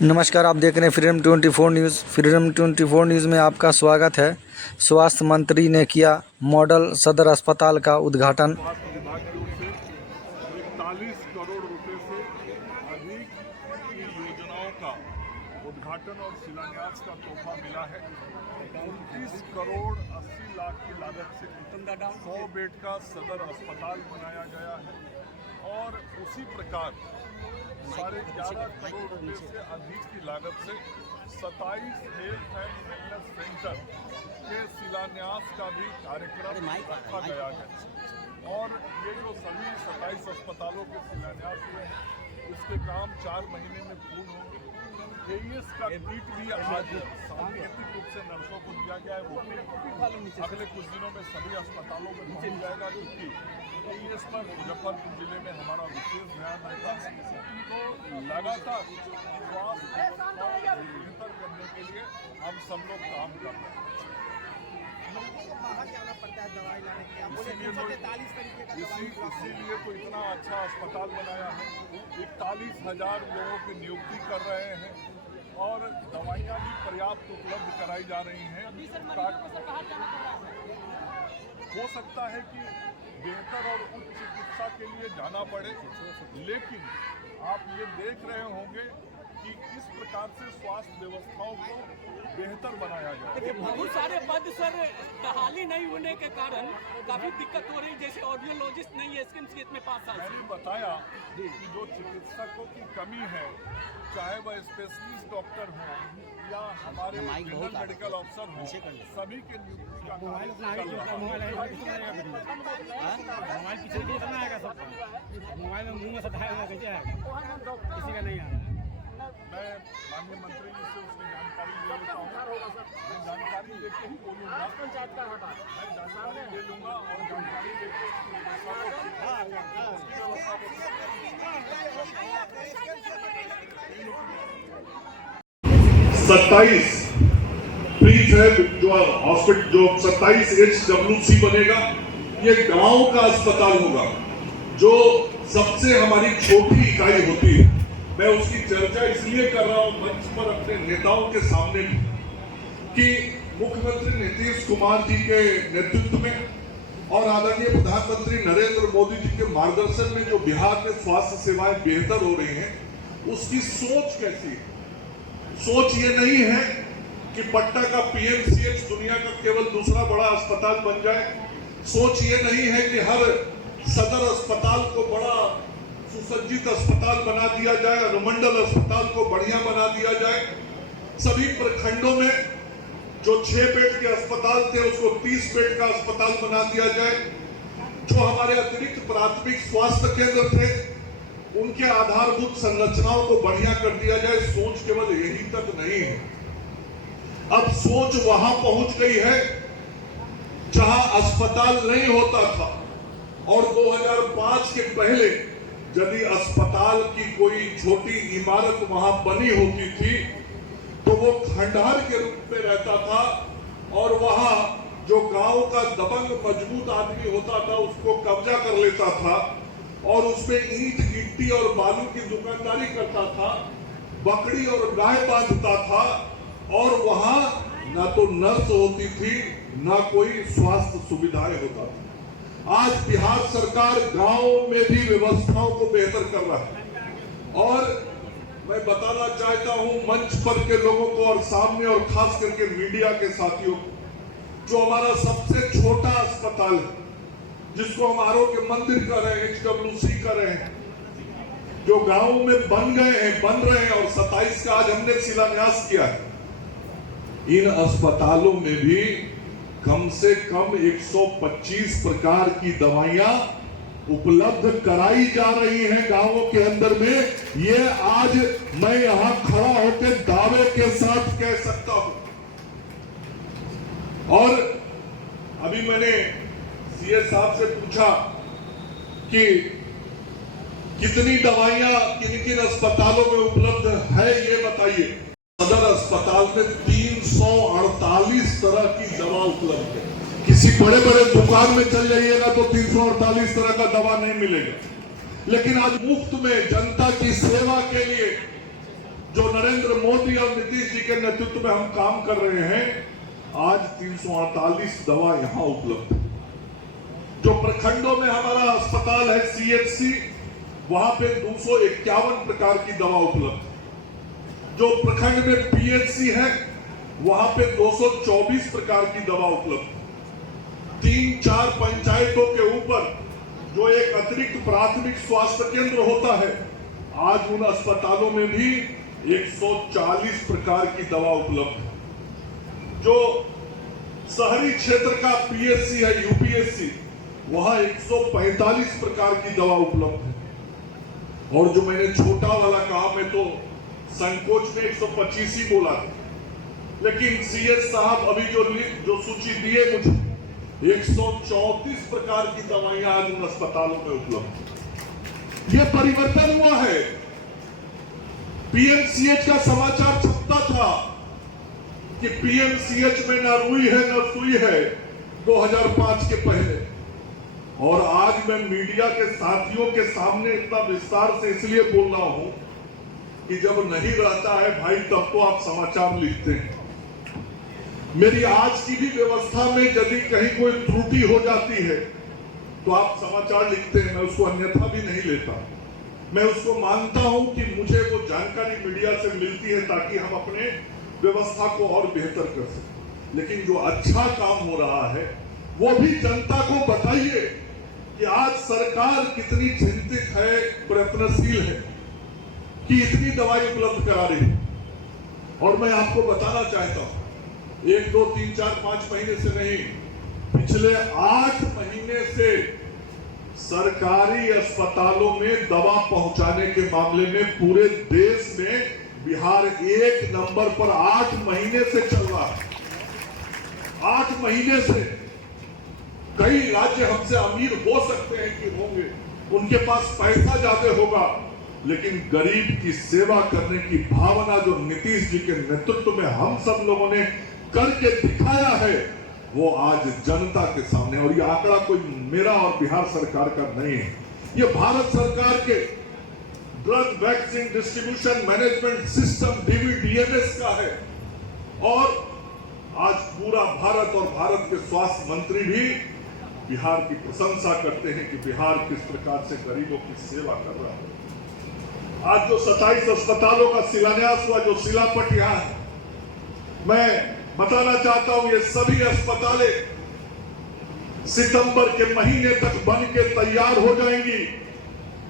नमस्कार, आप देख रहे हैं फ्रीडम 24 न्यूज़। फ्रीडम 24 न्यूज़ में आपका स्वागत है। स्वास्थ्य मंत्री ने किया मॉडल सदर अस्पताल का उद्घाटन। स्वास्थ्य विभाग की ओर से 41 करोड़ रुपए से अधिक की योजनाओं का उद्घाटन और शिलान्यास का तोहफा मिला है। 29 करोड़ 80 लाख की लागत से 100 बेड का सदर अस्पताल बनाया गया है और उसी प्रकार 11.5 करोड़ रुपए से अधिक की लागत से 27 हेल्थ एंड वेलनेस सेंटर के शिलान्यास का भी कार्यक्रम रखा गया है। और ये जो सभी 27 अस्पतालों के शिलान्यास हुए हैं इसके काम 4 महीने में पूर्ण होंगे। एईएस का किट भी आज सांकेतिक रूप से नर्सों को दिया गया है, वो भी अगले कुछ दिनों में सभी अस्पतालों में पहुंच जाएगा, क्योंकि एईएस पर मुजफ्फरपुर जिले में हमारा विशेष ध्यान रहता है। तो लगातार स्वास्थ्य बेहतर करने के लिए हम सब लोग काम कर रहे हैं। इसीलिए तो इतना अच्छा अस्पताल बनाया है। 41,000 लोगों की नियुक्ति कर रहे हैं और दवाइयाँ भी पर्याप्त उपलब्ध कराई जा रही हैं। हो सकता है कि बेहतर और उच्च चिकित्सा के लिए जाना पड़े, लेकिन आप ये देख रहे होंगे कि किस प्रकार से स्वास्थ्य व्यवस्थाओं को बेहतर बनाया जाए। देखिए, बहुत सारे पद सर बहाली नहीं होने के कारण काफी दिक्कत हो रही है। जैसे ऑडियोलॉजिस्ट नहीं है स्किन में 5 साल। मैंने बताया कि जो चिकित्सकों की कमी है, चाहे वह स्पेशलिस्ट डॉक्टर हो या हमारे जनरल मेडिकल ऑफिसर हो, सभी के नियुक्ति का मोबाइल में मुंह में सटाया हुआ कैसे आएगा, किसी का नहीं आना। मैं माननीय मंत्री जी से उसकी जानकारी ले लेता हूँ। मैं जानकारी लेके ही बोलूँगा, मैं जानकारी ले लूँगा और जानकारी लेके सत्ताईस प्रीफैब जो हॉस्पिटल जो 27 HWC बनेगा, ये गांव का अस्पताल होगा, जो सबसे हमारी छोटी इकाई होती है। मैं उसकी चर्चा इसलिए कर रहा हूं मंच पर अपने नेताओं के सामने भी, कि मुख्यमंत्री नीतीश कुमार जी के नेतृत्व में और आदरणीय प्रधानमंत्री नरेंद्र मोदी जी के मार्गदर्शन में जो बिहार में स्वास्थ्य सेवाएं बेहतर हो रही हैं, उसकी सोच कैसी है। सोच ये नहीं है कि पटना का PMCH दुनिया का केवल दूसरा बड़ा अस्पताल बन जाए। सोच ये नहीं है कि हर सदर अस्पताल को बड़ा सुसज्जित अस्पताल बना दिया जाए, अनुमंडल अस्पताल को बढ़िया बना दिया जाए। सभी प्रखंडों में जो 6 बेड के अस्पताल थे उसको 30 बेड का अस्पताल बना दिया जाए। जो हमारे अतिरिक्त प्राथमिक स्वास्थ्य केंद्र थे उनके आधारभूत संरचनाओं को बढ़िया कर दिया जाए। सोच केवल यही तक नहीं है, अब सोच वहां पहुंच गई है जहां अस्पताल नहीं होता था। और 2005 के पहले यदि अस्पताल की कोई छोटी इमारत वहां बनी होती थी तो वो खंडहर के रूप में रहता था, और वहां जो गांव का दबंग मजबूत आदमी होता था उसको कब्जा कर लेता था और उसमें ईंट गिट्टी और बालू की दुकानदारी करता था, बकरी और गाय बांधता था, और वहां ना तो नर्स होती थी ना कोई स्वास्थ्य सुविधाएं होता था। आज बिहार सरकार गांव में भी व्यवस्थाओं को बेहतर कर रहा है। और मैं बताना चाहता हूं मंच पर के लोगों को और सामने और खास करके मीडिया के साथियों को, जो हमारा सबसे छोटा अस्पताल है जिसको हम आरोग्य मंदिर कर रहे हैं, HWC कर रहे हैं, जो गांव में बन रहे हैं और 27 का आज हमने शिलान्यास किया है। इन अस्पतालों में भी कम से कम 125 प्रकार की दवाइयां उपलब्ध कराई जा रही हैं गांवों के अंदर में। ये आज मैं यहां खड़ा होकर दावे के साथ कह सकता हूं। और अभी मैंने सीएस साहब से पूछा कि कितनी दवाइयां किन किन अस्पतालों में उपलब्ध है, ये बताइए। सदर अस्पताल में 348 तरह की दवा उपलब्ध है। किसी बड़े बड़े दुकान में चल जाइएगा तो 348 तरह का दवा नहीं मिलेगा, लेकिन आज मुफ्त में जनता की सेवा के लिए जो नरेंद्र मोदी और नीतीश जी के नेतृत्व में हम काम कर रहे हैं, आज 348 दवा यहां उपलब्ध है। जो प्रखंडों में हमारा अस्पताल है CHC, वहां पे 251 प्रकार की दवा उपलब्ध है। जो प्रखंड में PHC है, वहां पे 224 प्रकार की दवा उपलब्ध है। 3-4 पंचायतों के ऊपर जो एक अतिरिक्त प्राथमिक स्वास्थ्य केंद्र होता है, आज उन अस्पतालों में भी 140 प्रकार की दवा उपलब्ध है। जो शहरी क्षेत्र का PHC है, UPSC, वहां 145 प्रकार की दवा उपलब्ध है। और जो मैंने छोटा वाला कहा, मैं तो संकोच में 125 ही बोला था, लेकिन CS साहब अभी जो सूची दिए मुझे, 134 प्रकार की दवाइयां आज उन अस्पतालों में उपलब्ध। यह परिवर्तन हुआ है। PMCH का समाचार छपता था कि PMCH में न रुई है न सुई है 2005 के पहले, और आज मैं मीडिया के साथियों के सामने इतना विस्तार से इसलिए बोल रहा हूं कि जब नहीं रहता है भाई, तब तो आप समाचार लिखते हैं। मेरी आज की भी व्यवस्था में यदि कहीं कोई त्रुटि हो जाती है तो आप समाचार लिखते हैं, मैं उसको अन्यथा भी नहीं लेता। मैं उसको मानता हूं कि मुझे वो जानकारी मीडिया से मिलती है ताकि हम अपने व्यवस्था को और बेहतर कर सकें। लेकिन जो अच्छा काम हो रहा है वो भी जनता को बताइए कि आज सरकार कितनी चिंतित है, प्रयत्नशील है कि इतनी दवाई उपलब्ध करा रही है। और मैं आपको बताना चाहता हूं, 1, 2, 3, 4, 5 महीने से नहीं, पिछले 8 महीने से सरकारी अस्पतालों में दवा पहुंचाने के मामले में पूरे देश में बिहार 1 नंबर पर 8 महीने से चल रहा है। 8 महीने से। कई राज्य हमसे अमीर हो सकते हैं कि होंगे, उनके पास पैसा ज्यादा होगा, लेकिन गरीब की सेवा करने की भावना जो नीतीश जी के नेतृत्व में हम सब लोगों ने करके दिखाया है, वो आज जनता के सामने। और ये आंकड़ा कोई मेरा और बिहार सरकार का नहीं है, ये भारत सरकार के drug vaccine distribution management system DVDMS का है। और आज पूरा भारत और भारत के स्वास्थ्य मंत्री भी बिहार की प्रशंसा करते हैं कि बिहार किस प्रकार से गरीबों की सेवा कर रहा है। आज जो 27 अस्पतालों का शिलान्यास हुआ, जो शिलापट यहां है, मैं बताना चाहता हूं ये सभी अस्पतालें सितंबर के महीने तक बन के तैयार हो जाएंगी।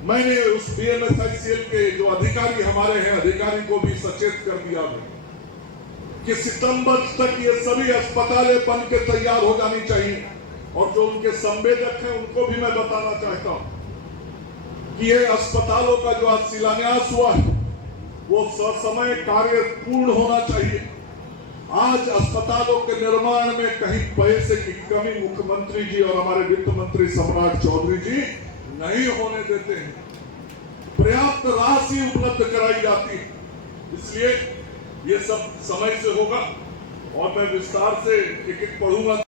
मैंने उस BMSICL के जो अधिकारी हमारे हैं, अधिकारी को भी सचेत कर दिया है कि सितंबर तक ये सभी अस्पतालें बन के तैयार हो जानी चाहिए। और जो उनके संवेदक हैं उनको भी मैं बताना चाहता हूं कि ये अस्पतालों का जो आज शिलान्यास हुआ है वो ससमय कार्य पूर्ण होना चाहिए। आज अस्पतालों के निर्माण में कहीं पैसे की कमी मुख्यमंत्री जी और हमारे वित्त मंत्री सम्राट चौधरी जी नहीं होने देते हैं। पर्याप्त राशि उपलब्ध कराई जाती है, इसलिए ये सब समय से होगा। और मैं विस्तार से एक-एक पढ़ूंगा।